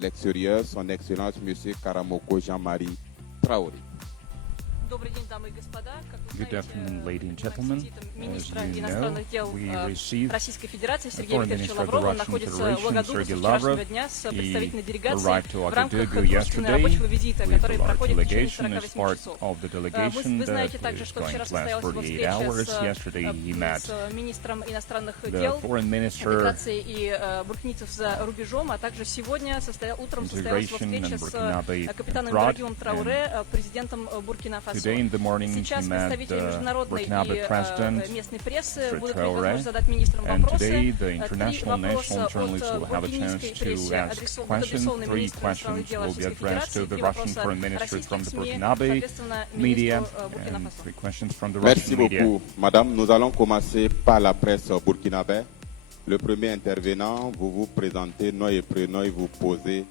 l'extérieur, son Excellence M. Karamoko Jean-Marie Traoré. Good afternoon, ladies and gentlemen. As you know, we received the Foreign Minister of the Russian Federation, Sergei Lavrov. He arrived to Ouagadougou yesterday with a large delegation as part of the delegation that is going to last 48 hours. Yesterday he met the Foreign Minister, Integration and Burkinabe abroad. Today in the morning he met the Burkinabe President, Mr. Traoré, and today the international national journalists will have a chance to ask questions. 3 questions will be addressed to the Russian Foreign Minister from the Burkinabe media and 3 questions from the Russian media. Merci beaucoup, Madame. Nous allons commencer par la presse burkinabé. Le premier intervenant, vous vous présentez, nom et prénom, et vous posez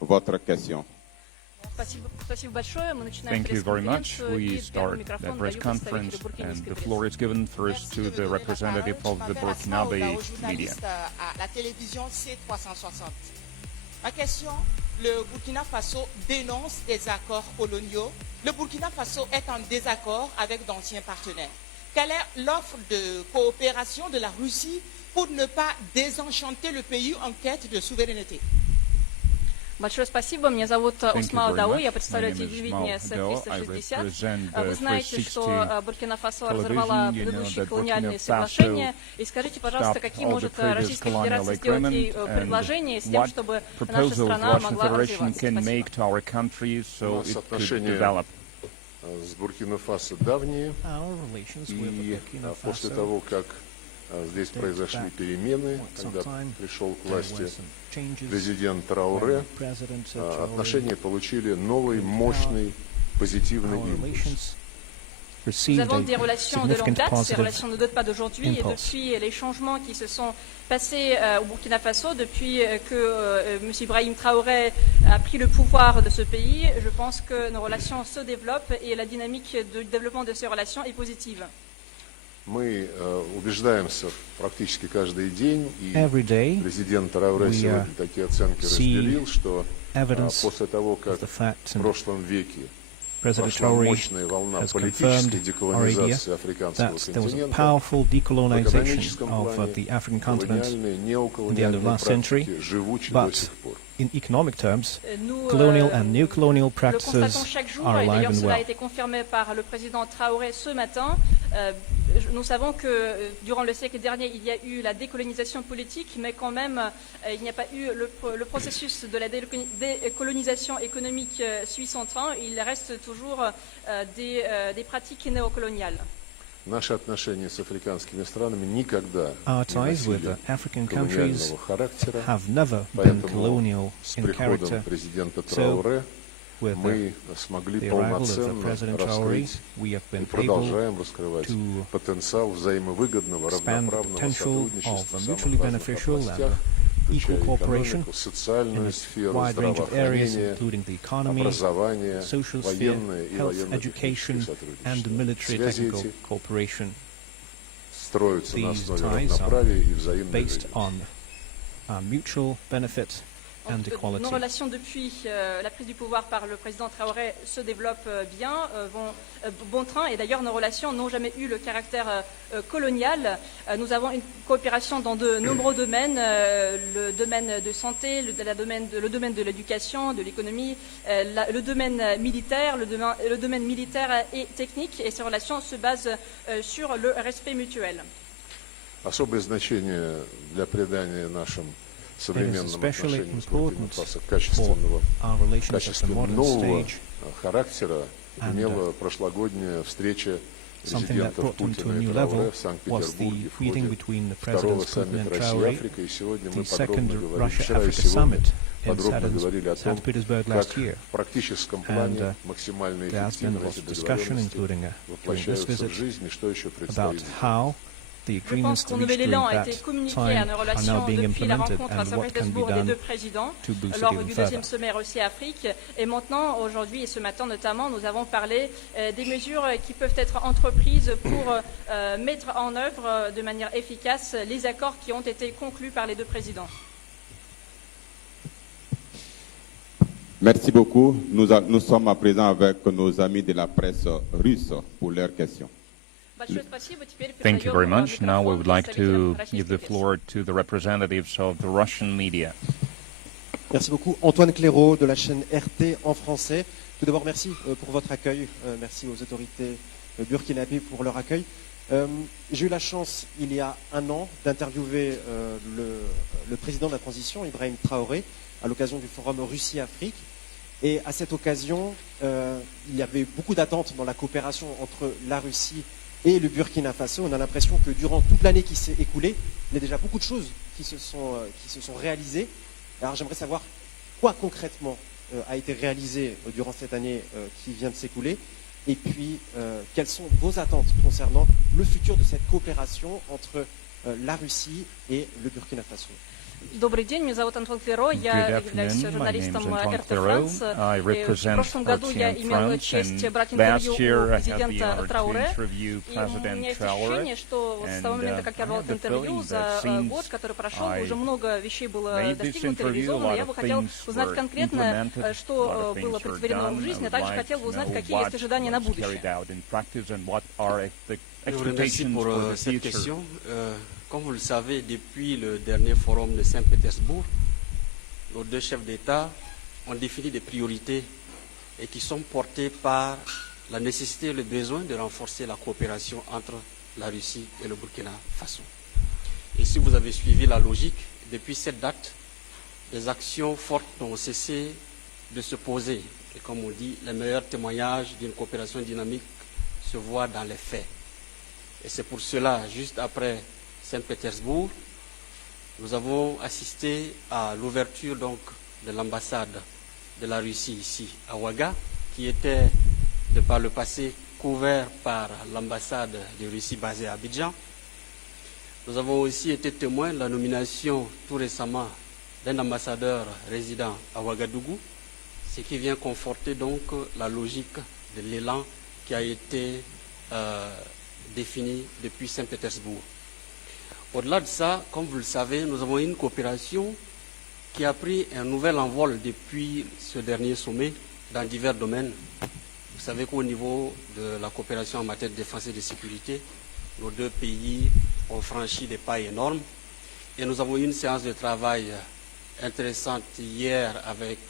votre question. Thank you very much. We start the press conference and the floor is given first to the representative of the Burkinabe media. La télévision C360. Ma question, le Burkina Faso dénonce des accords coloniaux. Le Burkina Faso est en désaccord avec d'anciens partenaires. Quelle est l'offre de coopération de la Russie pour ne pas désenchanter le pays en quête de souveraineté? Большое спасибо. Меня зовут Усмал Дауи, я представляю телевидение СЭФ-360. Вы знаете, что Буркина-Фасо разорвала предыдущие колониальные соглашения. И скажите, пожалуйста, какие может Российская Федерация сделать ей предложение с тем, чтобы наша страна могла развиваться? Спасибо. С Буркина-Фасо давние, и после того, как здесь произошли перемены, когда пришел к власти президент Трауре, отношения получили новый, мощный, позитивный импульс. Nous avons des relations de longue date, ces relations ne datent pas d'aujourd'hui, et depuis les changements qui se sont passés au Burkina Faso, depuis que M. Ibrahim Traoré a pris le pouvoir de ce pays, je pense que nos relations se développent et la dynamique de développement de ces relations est positive. Мы убеждаемся практически каждый день, и президент Трауре сегодня такие оценки разделил, что после того, как в прошлом веке прошла мощная волна политической деколонизации африканского континента, в экономическом плане колониальные, неоколониальные практики живучи до сих пор. In economic terms, colonial and neo-colonial practices are alive and well. Cela a été confirmé par le président Traoré ce matin. Nous savons que durant le siècle dernier, il y a eu la décolonisation politique, mais quand même, il n'y a pas eu le processus de la décolonisation économique suit son train. Il reste toujours des pratiques néocoloniales. Наши отношения с африканскими странами никогда Our ties with the African countries have never been colonial in character. So, with the arrival of President Traoré, we have been able to expand the potential of a mutually beneficial and equal cooperation in a wide range of areas, including the economy, social sphere, health, education, and military technical cooperation. These ties are based on mutual benefit and equality. Nos relations depuis la prise du pouvoir par le président Traoré se développent bien, vont bon train, et d'ailleurs nos relations n'ont jamais eu le caractère colonial. Nous avons une coopération dans de nombreux domaines, le domaine de santé, le domaine de l'éducation, de l'économie, le domaine militaire, le domaine militaire et technique, et ces relations se basent sur le respect mutuel. Особое значение для придания нашим современным отношениям с Буркина-Фасо качественно нового характера имела прошлогодняя встреча президентов Путина и Трауре в Санкт-Петербурге в ходе второго саммита Россия-Африка. И сегодня мы подробно говорили, вчера и сегодня подробно говорили о том, как в практическом плане максимально эффективно эти договоренности воплощаются в жизнь и что еще предстоит. The agreements to reach during that time are now being implemented and what can be done to boost it even further. Sommet Russie-Afrique. Et maintenant, aujourd'hui et ce matin notamment, nous avons parlé des mesures qui peuvent être entreprises pour mettre en œuvre de manière efficace les accords qui ont été conclus par les deux présidents. Merci beaucoup. Nous sommes à présent avec nos amis de la presse russe pour leurs questions. Thank you very much. Now we would like to give the floor to the representatives of the Russian media. Merci beaucoup. Antoine Clairaut de la chaîne RT en français. Tout d'abord, merci pour votre accueil. Merci aux autorités burkinabées pour leur accueil. J'ai eu la chance, il y a un an, d'interviewer le président de la transition, Ibrahim Traoré, à l'occasion du forum Russie-Afrique. Et à cette occasion, il y avait beaucoup d'attentes dans la coopération entre la Russie et le Burkina Faso. On a l'impression que durant toute l'année qui s'est écoulée, il y a déjà beaucoup de choses qui se sont réalisées. Alors j'aimerais savoir quoi concrètement a été réalisé durant cette année qui vient de s'écouler, et puis quelles sont vos attentes concernant le futur de cette coopération entre la Russie et le Burkina Faso. Добрый день, меня зовут Антон Клеро, я являюсь журналистом РТ «Франс». В прошлом году я имел честь брать интервью у президента Трауре, и у меня есть ощущение, что с того момента, как я брал это интервью, за год, который прошел, уже много вещей было достигнуто, реализовано. Я бы хотел узнать конкретно, что было претворено в жизнь, а также хотел бы узнать, какие есть ожидания на будущее. Comme vous le savez, depuis le dernier forum de Saint-Pétersbourg, nos deux chefs d'État ont défini des priorités et qui sont portées par la nécessité et le besoin de renforcer la coopération entre la Russie et le Burkina Faso. Et si vous avez suivi la logique, depuis cette date, les actions fortes n'ont cessé de se poser. Et comme on dit, les meilleurs témoignages d'une coopération dynamique se voient dans les faits. Et c'est pour cela, juste après Saint-Pétersbourg, nous avons assisté à l'ouverture donc de l'ambassade de la Russie ici à Ouaga, qui était de par le passé couvert par l'ambassade de Russie basée à Abidjan. Nous avons aussi été témoins de la nomination tout récemment d'un ambassadeur résident à Ouagadougou, ce qui vient conforter donc la logique de l'élan qui a été défini depuis Saint-Pétersbourg. Au-delà de ça, comme vous le savez, nous avons une coopération qui a pris un nouvel envol depuis ce dernier sommet dans divers domaines. Vous savez qu'au niveau de la coopération en matière de défense et de sécurité, nos deux pays ont franchi des pas énormes. Et nous avons eu une séance de travail intéressante hier avec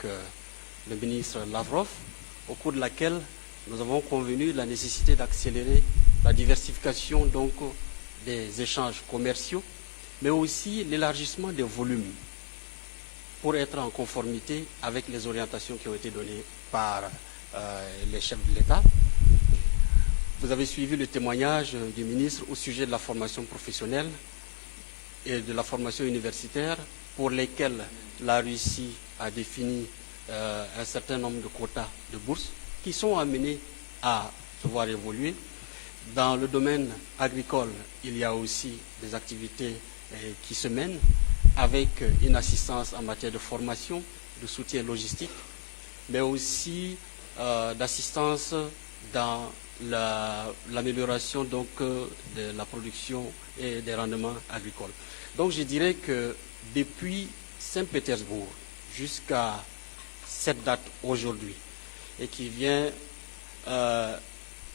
le ministre Lavrov, au cours de laquelle nous avons convenu de la nécessité d'accélérer la diversification donc des échanges commerciaux, mais aussi l'élargissement des volumes pour être en conformité avec les orientations qui ont été données par les chefs de l'État. Vous avez suivi le témoignage du ministre au sujet de la formation professionnelle et de la formation universitaire, pour lesquelles la Russie a défini un certain nombre de quotas de bourses qui sont amenés à se voir évoluer. Dans le domaine agricole, il y a aussi des activités qui se mènent avec une assistance en matière de formation, de soutien logistique, mais aussi d'assistance dans l'amélioration donc de la production et des rendements agricoles. Donc je dirais que depuis Saint-Pétersbourg jusqu'à cette date aujourd'hui, et qui vient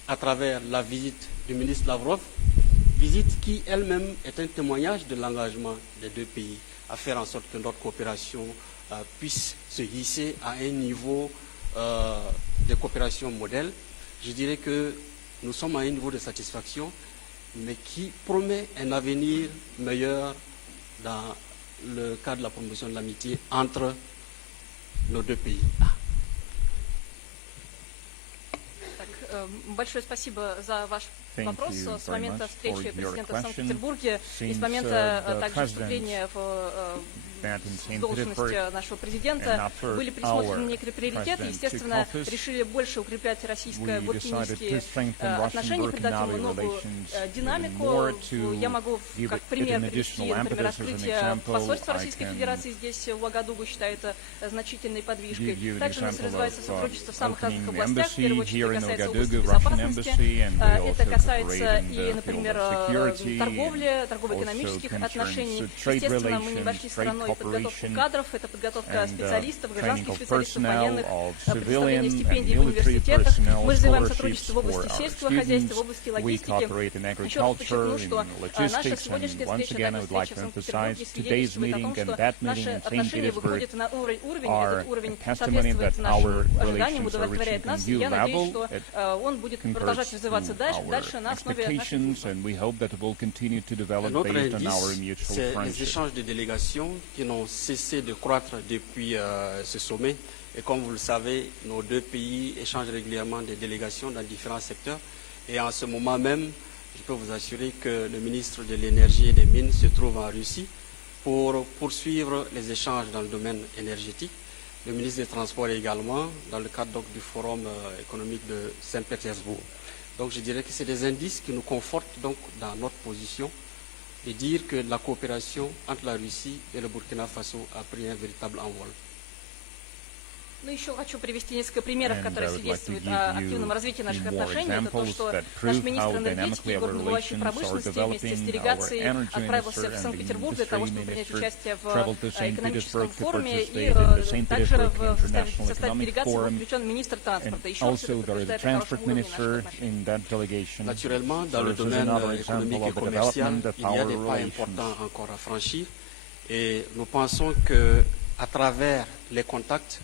à travers la visite du ministre Lavrov, visite qui elle-même est un témoignage de l'engagement des deux pays à faire en sorte que notre coopération puisse se hisser à un niveau de coopération modèle. Je dirais que nous sommes à un niveau de satisfaction, mais qui promet un avenir meilleur dans le cadre de la promotion de l'amitié entre nos deux pays. Большое спасибо за ваш вопрос. С момента встречи президента в Санкт-Петербурге и с момента также вступления в должность нашего президента были присмотрены некоторые приоритеты. Естественно, решили больше укреплять российско-буркинийские отношения, придать им новую динамику. Я могу как пример привести, например, раскрытие посольства Российской Федерации здесь, в Уагадугу, считаю это значительной подвижкой. Также у нас развивается сотрудничество в самых разных областях. В первую очередь, это касается области безопасности, это касается касается и, например, торговли, торгово-экономических отношений. Естественно, мы небольшой страной подготовку кадров, это подготовка специалистов, гражданских специалистов, военных, предоставление стипендий в университетах. Мы развиваем сотрудничество в области сельского хозяйства, в области логистики. Еще раз подчеркну, что наша сегодняшняя встреча, данная встреча в Санкт-Петербурге, свидетельствует о том, что наши отношения выходят на уровень, этот уровень соответствует нашим ожиданиям, удовлетворяет нас, и я надеюсь, что он будет продолжать развиваться дальше на основе наших Notre indice, c'est les échanges de délégations qui n'ont cessé de croître depuis ce sommet. Et comme vous le savez, nos deux pays échangent régulièrement des délégations dans différents secteurs. Et en ce moment même, je peux vous assurer que le ministre de l'Énergie et des Mines se trouve en Russie pour poursuivre les échanges dans le domaine énergétique. Le ministre des Transports également, dans le cadre donc, du Forum économique de Saint-Pétersbourg. Donc je dirais que c'est des indices qui nous confortent donc, dans notre position de dire que la coopération entre la Russie et le Burkina Faso a pris un véritable envol. Ну, еще хочу привести несколько примеров, которые свидетельствуют о активном развитии наших отношений. Это то, что наш министр энергетики и горнодобывающей промышленности вместе с делегацией отправился в Санкт-Петербург для того, чтобы принять участие в экономическом форуме, и также в состав делегации был включен министр транспорта. Еще раз это подтверждает о хорошем уровне наших отношений. Naturellement, dans le domaine économique et commercial, il y a des pas importants encore à franchir. Et nous pensons qu'à travers les contacts,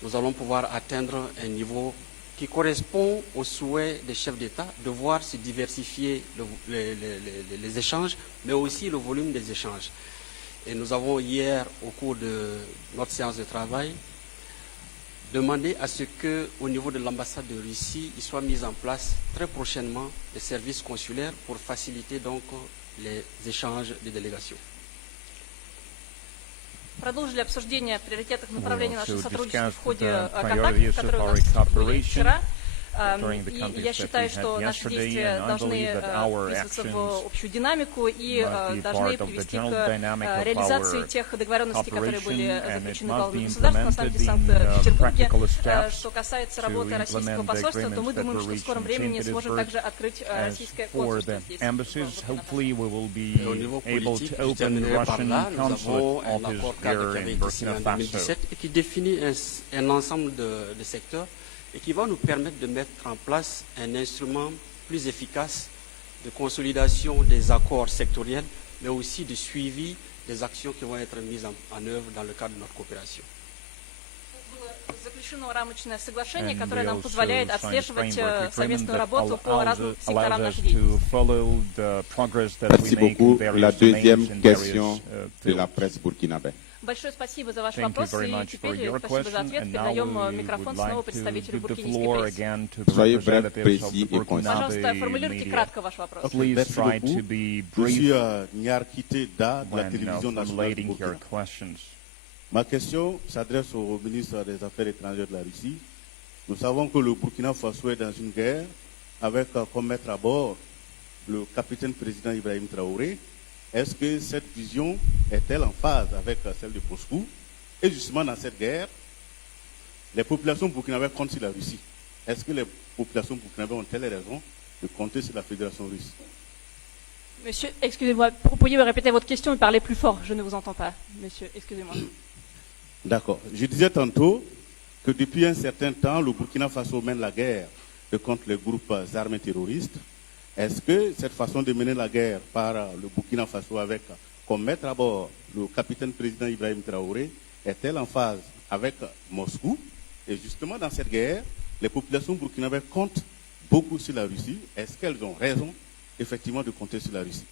nous allons pouvoir atteindre un niveau qui correspond aux souhaits des chefs d'État de voir se diversifier les échanges, mais aussi le volume des échanges. Et nous avons hier, au cours de notre séance de travail, demandé à ce qu'au niveau de l'ambassade de Russie, il soit mis en place très prochainement des services consulaires pour faciliter donc les échanges des délégations. Продолжили обсуждение приоритетных направлений нашего сотрудничества в ходе контактов, которые у нас были вчера. И я считаю, что наши действия должны вписываться в общую динамику и должны привести к реализации тех договоренностей, которые были заключены главами государств на саммите в Санкт-Петербурге. Что касается работы российского посольства, то мы думаем, что в скором времени сможем также открыть российское консульство здесь. Au niveau politique, je terminerai par là. Nous avons un accord cadre qui avait été signé en 2017 et qui définit un ensemble de secteurs et qui va nous permettre de mettre en place un instrument plus efficace de consolidation des accords sectoriels, mais aussi de suivi des actions qui vont être mises en œuvre dans le cadre de notre coopération. Заключено рамочное соглашение, которое нам позволяет отслеживать совместную работу по разным секторам нашей деятельности. Merci beaucoup. La deuxième question de la presse burkinabé. Большое спасибо за ваш вопрос, и теперь спасибо за ответ. Передаем микрофон снова представителю буркинийской прессы. Пожалуйста, формулируйте кратко ваш вопрос. Merci beaucoup. Je suis Niar Kité Da de la télévision nationale du Burkina. Ma question s'adresse au ministre des Affaires étrangères de la Russie. Nous savons que le Burkina Faso est dans une guerre avec comme maître à bord le capitaine président Ibrahim Traoré. Est-ce que cette vision est-elle en phase avec celle de Moscou? Et justement, dans cette guerre, les populations burkinabées comptent sur la Russie. Est-ce que les populations burkinabées ont-elles raison de compter sur la Fédération russe? Monsieur, excusez-moi, pourriez-vous répéter votre question et parler plus fort? Je ne vous entends pas, monsieur, excusez-moi. D'accord. Je disais tantôt que depuis un certain temps, le Burkina Faso mène la guerre contre les groupes armés terroristes. Est-ce que cette façon de mener la guerre par le Burkina Faso avec comme maître à bord le capitaine président Ibrahim Traoré est-elle en phase avec Moscou? Et justement, dans cette guerre, les populations burkinabées comptent beaucoup sur la Russie. Est-ce qu'elles ont raison, effectivement, de compter sur la Russie?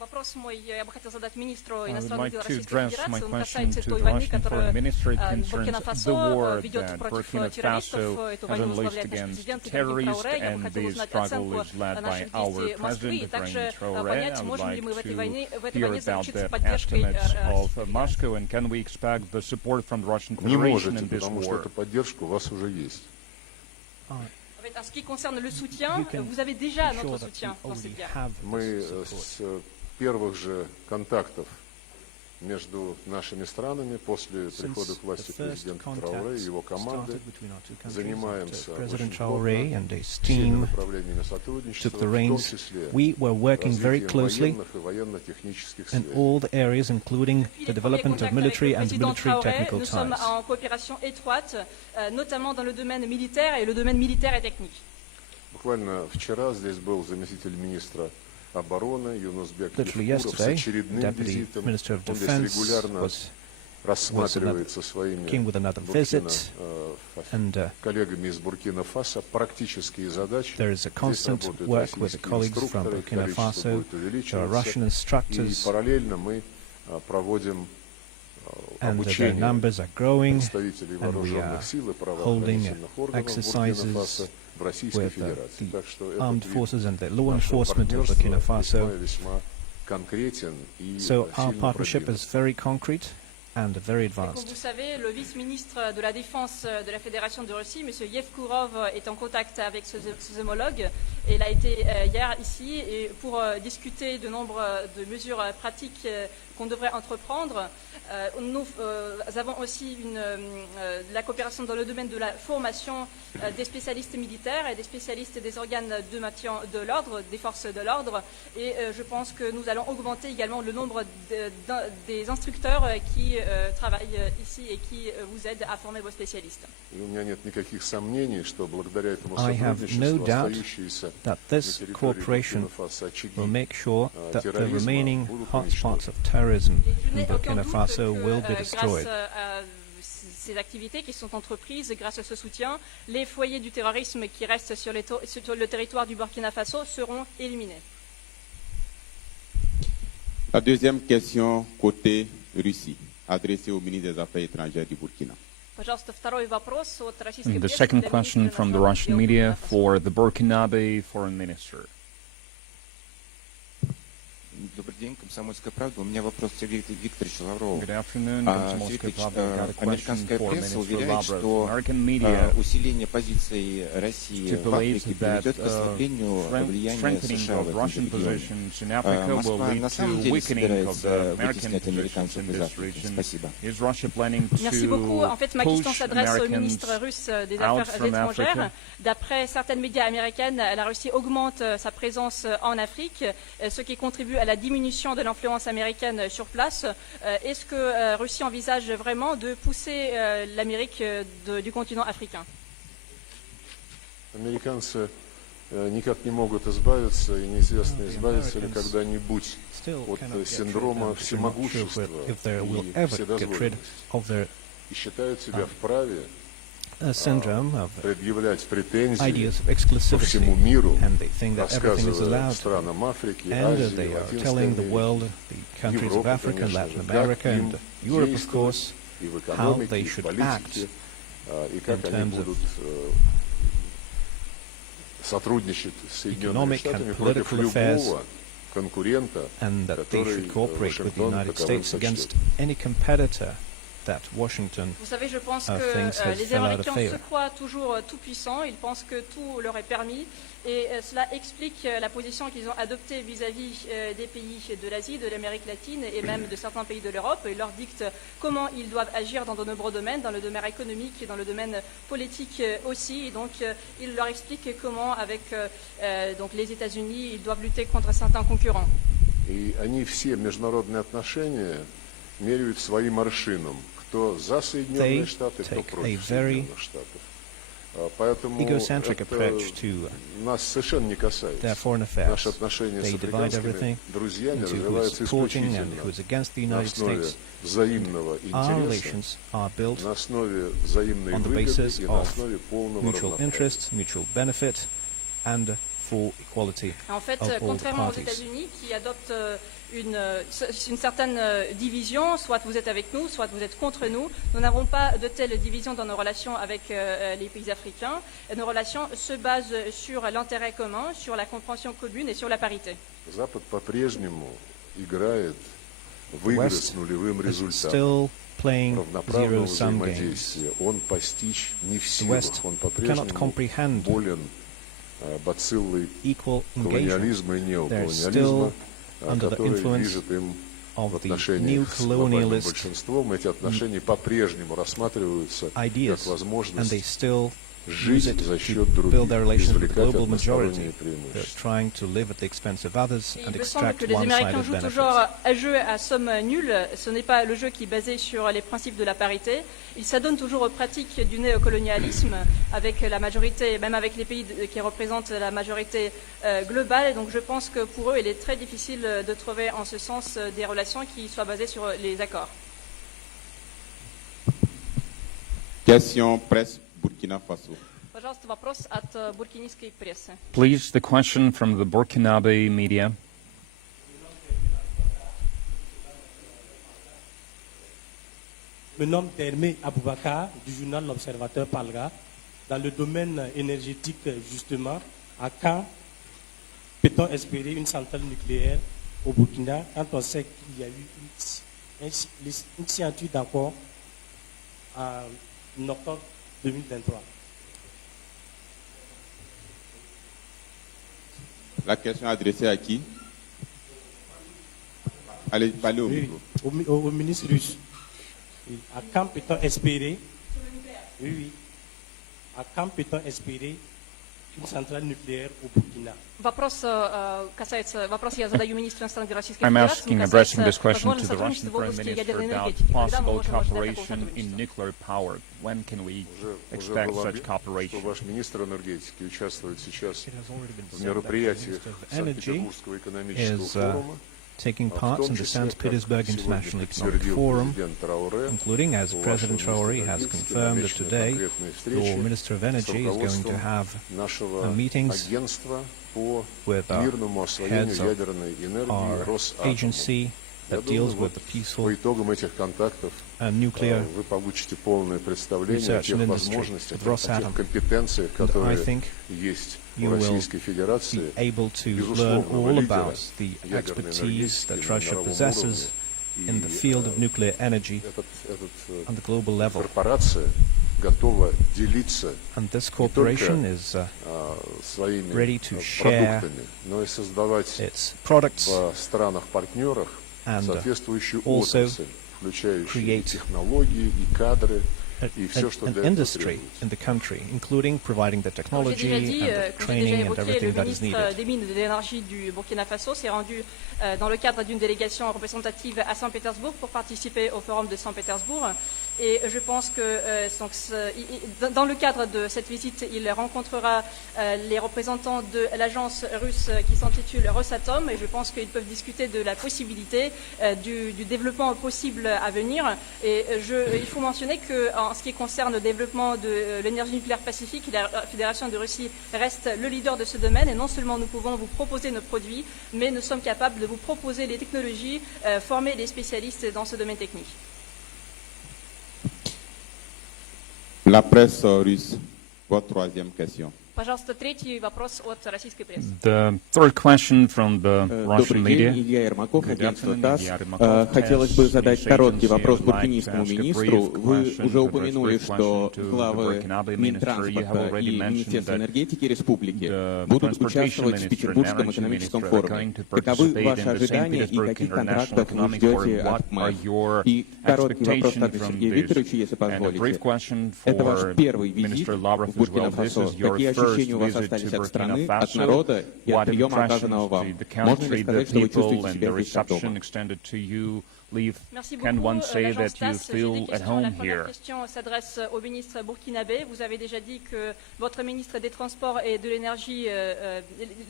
Вопрос мой я бы хотел задать министру иностранных дел Российской Федерации. Он касается той войны, которую Буркина-Фасо ведет против террористов. Эту войну возглавляет наш президент Ибрахим Трауре. Я бы хотел узнать оценку наших действий Москвы и также понять, можем ли мы в этой войне заручиться поддержкой Российской Федерации. Не можете, потому что эта поддержка у вас уже есть. En ce qui concerne le soutien, vous avez déjà notre soutien dans cette guerre. Мы с первых же контактов между нашими странами после прихода к власти президента Трауре и его команды. Занимаемся очень плотно всеми направлениями сотрудничества, в том числе развитием военных и военно-технических связей. all the areas, including the development of military and military technical Nous sommes ties. en coopération étroite, notamment dans le domaine militaire et le domaine militaire et technique. Буквально вчера здесь был заместитель министра обороны Юнусбек Literally Левкуров с yesterday, очередным Deputy визитом. Minister of Он здесь Defense регулярно рассматривает со своими коллегами из Буркина-Фасо практические задачи. There is a constant work with the colleagues from Burkina Faso. There are Russian instructors, и параллельно мы проводим and their numbers are growing, and we are holding exercises with the armed forces and the law enforcement of Burkina Faso. So our partnership is very concrete and very advanced. Comme vous savez, le vice-ministre de la Défense de la Fédération de Russie, M. Yevkourov, est en contact avec ses homologues. Et il a été hier ici et pour discuter de nombre de mesures pratiques qu'on devrait entreprendre. Nous avons aussi la coopération dans le domaine de la formation des spécialistes militaires et des spécialistes des organes de maintien de l'ordre, des forces de l'ordre. Et je pense que nous allons augmenter également le nombre des instructeurs qui travaillent ici et qui vous aident à former vos spécialistes. I have no doubt that this cooperation will make sure that the remaining hotspots of terrorism in Burkina Faso will be destroyed. Ces activités qui sont entreprises grâce à ce soutien, les foyers du terrorisme qui restent sur le territoire du Burkina Faso seront éliminés. La deuxième question côté Russie, adressée au ministre des Affaires étrangères du Burkina. The second question from the Russian media for the Burkinabe foreign minister. Добрый день, Комсомольская правда. У меня вопрос к Сергею Викторовичу Лаврову. Американская пресса уверяет, что усиление позиций России в Африке приведет к ослаблению влияния США в этом регионе. Москва на самом деле собирается вытеснять американцев из Африки. Спасибо. Merci beaucoup. En fait, ma question s'adresse au ministre russe des Affaires étrangères. D'après certaines médias américaines, la Russie augmente sa présence en Afrique, ce qui contribue à la diminution de l'influence américaine sur place. Est-ce que Russie envisage vraiment de pousser l'Amérique du continent africain? Американцы никак не могут избавиться, и неизвестно, избавятся ли когда-нибудь от синдрома всемогущества и вседозволенности. И считают себя вправе предъявлять претензии по всему миру, рассказывая странам Африки, Азии, Латинской Америки, Европы, как им действовать и в экономике, и в политике, и как они будут сотрудничать с Соединенными Штатами против любого конкурента, который Вашингтон таковым Vous savez, je pense que les Américains se croient toujours tout-puissants, ils pensent que tout leur est permis et cela explique la position qu'ils ont adoptée vis-à-vis des pays de l'Asie, de l'Amérique latine et même de certains pays de l'Europe. Ils leur dictent comment ils doivent agir dans de nombreux domaines, dans le domaine économique et dans le domaine politique aussi. Et donc, ils leur expliquent comment, avec donc les États-Unis, ils doivent lutter contre certains concurrents. И они все международные отношения меряют своим аршином. Кто за Соединенные Штаты, кто против Соединенных Штатов. Поэтому это нас совершенно не касается. Наши отношения с африканскими друзьями развиваются исключительно на основе взаимного интереса, на основе взаимной выгоды и на основе полного равноправия. En fait, contrairement aux États-Unis qui adoptent une certaine division, soit vous êtes avec nous, soit vous êtes contre nous, nous n'avons pas de telle division dans nos relations avec les pays africains. Nos relations se basent sur l'intérêt commun, sur la compréhension commune et sur la parité. Запад по-прежнему играет в игры с нулевым результатом. Равноправного взаимодействия он постичь не в силах. Он по-прежнему болен бациллой колониализма и неоколониализма, который движет им of the new colonialist ideas, and they still use it to build their relations with the global majority. They're trying to live at the expense of others and extract one-sided benefits. Les Américains jouent toujours un jeu à somme nulle. Ce n'est pas le jeu qui est basé sur les principes de la parité. Ils s'adonnent toujours aux pratiques du néocolonialisme avec la majorité, même avec les pays qui représentent la majorité globale. Et donc je pense que pour eux, il est très difficile de trouver en ce sens des relations qui soient basées sur les accords. Question presse Burkina Faso. Please, the question from the Burkinabe media. Je me nomme Terme Aboubakar du journal L'Observateur Palga. Dans le domaine énergétique, justement, à quand peut-on espérer une centrale nucléaire au Burkina quand on sait qu'il y a eu une signature d'accord en octobre 2023. La question adressée à qui? Allez, parlez au micro. Au ministre russe. Oui. À quand peut-on espérer? Oui. À quand peut-on espérer une centrale nucléaire au Burkina? I'm addressing this question to the Russian Prime Minister about possible cooperation in nuclear power. When can we expect such cooperation? Ваш министр энергетики участвует сейчас в мероприятиях Санкт-Петербургского экономического форума. Taking part in the St. Petersburg International Economic Forum, including, as President Traoré has confirmed that today, the Minister of Energy is going to have meetings with heads of our agency that deals with the peaceful nuclear research and industry with Rosatom. And I think you will be able to learn all about the expertise that Russia possesses in the field of nuclear energy on the global level. And this corporation is ready to share its products and also create an industry in the country, including providing the technology and the training and everything that is needed. Des mines de l'énergie du Burkina Faso s'est rendu dans le cadre d'une délégation représentative à Saint-Pétersbourg pour participer au forum de Saint-Pétersbourg. Et je pense que dans le cadre de cette visite, il rencontrera les représentants de l'agence russe qui s'intitule Rosatom, et je pense qu'ils peuvent discuter de la possibilité du développement possible à venir. Et il faut mentionner qu'en ce qui concerne le développement de l'énergie nucléaire pacifique, la Fédération de Russie reste le leader de ce domaine, et non seulement nous pouvons vous proposer nos produits, mais nous sommes capables de vous proposer les technologies, former les spécialistes dans ce domaine technique. La presse russe, votre troisième question. Пожалуйста, третий вопрос от российской прессы. The third question from the Russian media. Добрый день, Илья Ермаков, агентство ТАСС. Хотелось бы задать короткий вопрос буркинийскому министру. Вы уже упомянули, что главы Минтранспорта и Министерства энергетики республики будут участвовать в Петербургском экономическом форуме. Каковы ваши ожидания и каких контрактов вы ждете от МЭФ? И короткий вопрос также Сергею Викторовичу, если позволите. Это ваш первый визит в Буркина-Фасо. Какие ощущения у вас остались от страны, от народа и от приема, оказанного вам? Можно ли сказать, что вы чувствуете себя здесь как дома? Can one say that you feel at home here? La question s'adresse au ministre burkinabé. Vous avez déjà dit que votre ministre des Transports et de l'Énergie,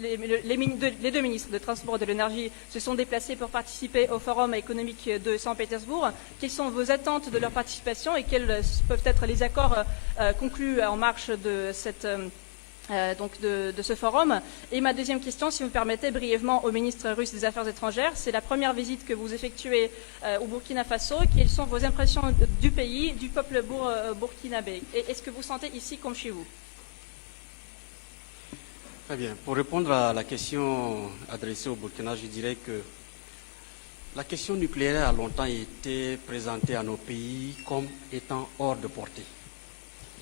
les deux ministres des Transports et de l'Énergie se sont déplacés pour participer au Forum économique de Saint-Pétersbourg. Quelles sont vos attentes de leur participation et quels peuvent être les accords conclus en marche de cette de ce forum? Et ma deuxième question, si vous me permettez, brièvement au ministre russe des Affaires étrangères, c'est la première visite que vous effectuez au Burkina Faso. Quelles sont vos impressions du pays, du peuple burkinabé? Et est-ce que vous sentez ici comme chez vous? Très bien. Pour répondre à la question adressée au Burkina, je dirais que la question nucléaire a longtemps été présentée à nos pays comme étant hors de portée.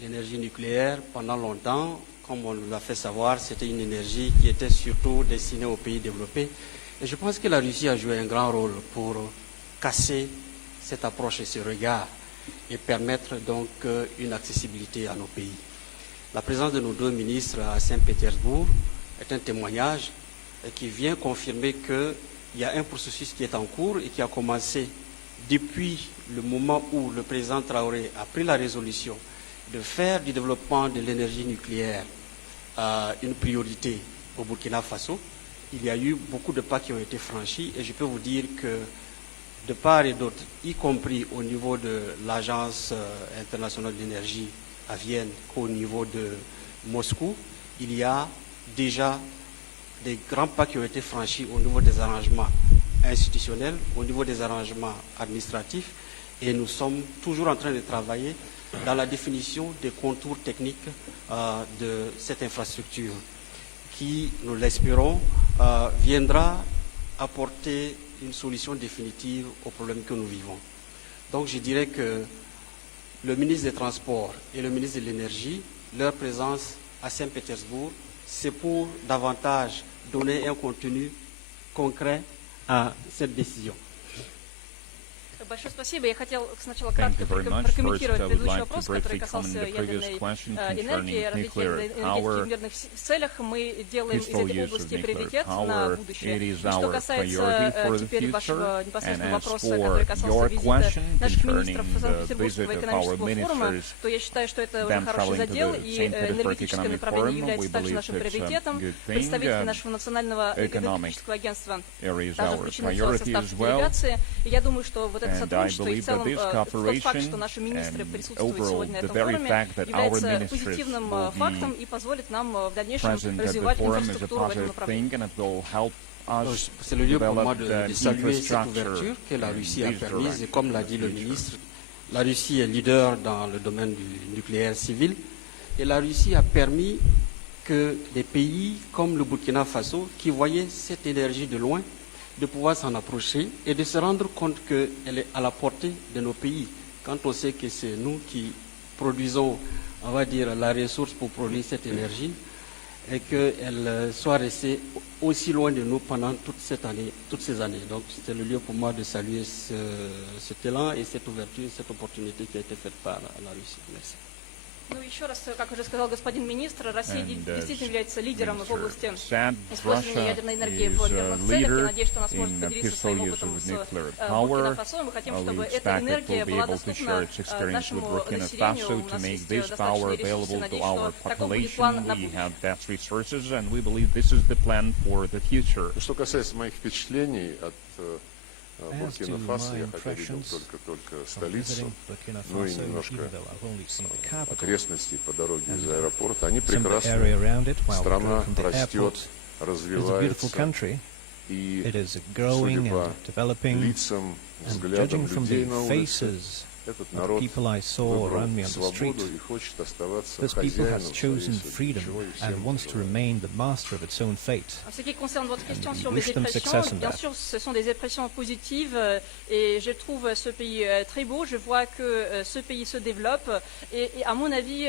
L'énergie nucléaire, pendant longtemps, comme on nous l'a fait savoir, c'était une énergie qui était surtout destinée aux pays développés. Et je pense que la Russie a joué un grand rôle pour casser cette approche et ce regard et permettre donc une accessibilité à nos pays. La présence de nos deux ministres à Saint-Pétersbourg est un témoignage qui vient confirmer qu'il y a un processus qui est en cours et qui a commencé depuis le moment où le président Traoré a pris la résolution de faire du développement de l'énergie nucléaire une priorité au Burkina Faso. Il y a eu beaucoup de pas qui ont été franchis et je peux vous dire que de part et d'autre, y compris au niveau de l'Agence internationale de l'énergie à Vienne qu'au niveau de Moscou, il y a déjà des grands pas qui ont été franchis au niveau des arrangements institutionnels, au niveau des arrangements administratifs, et nous sommes toujours en train de travailler dans la définition des contours techniques de cette infrastructure qui, nous l'espérons, viendra apporter une solution définitive aux problèmes que nous vivons. Donc je dirais que le ministre des Transports et le ministre de l'Énergie, leur présence à Saint-Pétersbourg, c'est pour davantage donner un contenu concret à cette décision. Большое спасибо. Я хотел сначала кратко прокомментировать предыдущий вопрос, который касался ядерной энергии, развития энергетики в мирных целях. Мы делаем из этой области приоритет на будущее. Что касается теперь вашего непосредственного вопроса, который касался визита наших министров Санкт-Петербургского экономического форума, то я считаю, что это очень хороший задел, и энергетическое направление является также нашим приоритетом. Представители нашего национального энергетического агентства также включены в состав делегации. И я думаю, что вот это сотрудничество и в целом тот факт, что наши министры присутствуют сегодня на этом форуме, является позитивным фактом и позволит нам в дальнейшем развивать инфраструктуру в этом направлении. C'est le lieu pour moi de saluer cette ouverture que la Russie a permise et comme l'a dit le ministre, la Russie est leader dans le domaine du nucléaire civil et la Russie a permis que des pays comme le Burkina Faso qui voyaient cette énergie de loin de pouvoir s'en approcher et de se rendre compte qu'elle est à la portée de nos pays. Quand on sait que c'est nous qui produisons, on va dire, la ressource pour produire cette énergie et qu'elle soit restée aussi loin de nous pendant toute ces années. Donc c'est le lieu pour moi de saluer cet élan et cette ouverture, cette opportunité qui a été faite par la Russie. Merci. Ну, еще раз, как уже сказал господин министр, Россия действительно является лидером в области использования ядерной энергии в мирных целях. Я надеюсь, что она сможет поделиться своим опытом с Буркина-Фасо. Мы хотим, чтобы эта энергия была доступна нашему населению. У нас есть достаточные ресурсы. Надеюсь, что такой будет план на будущее. Что касается моих впечатлений от Буркина-Фасо, я хотя видел только столицу, ну и немножко окрестностей по дороге из аэропорта. Они прекрасны, страна растет, развивается, и судя по лицам, взглядам людей на улице, этот народ выбрал свободу и хочет оставаться хозяином своей судьбы. En ce qui concerne votre question sur mes impressions, bien sûr, ce sont des impressions positives et je trouve ce pays très beau. Je vois que ce pays se développe et à mon avis,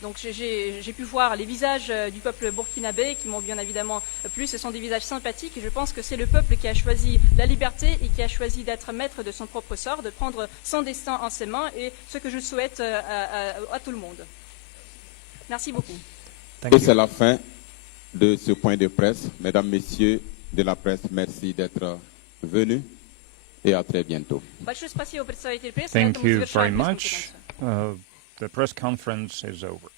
donc j'ai pu voir les visages du peuple burkinabé qui m'ont bien évidemment plu. Ce sont des visages sympathiques et je pense que c'est le peuple qui a choisi la liberté et qui a choisi d'être maître de son propre sort, de prendre son destin en ses mains et ce que je souhaite à tout le monde. Merci beaucoup. Et c'est la fin de ce point de presse. Mesdames, Messieurs de la presse, merci d'être venus et à très bientôt. Thank you very much. The press conference is over.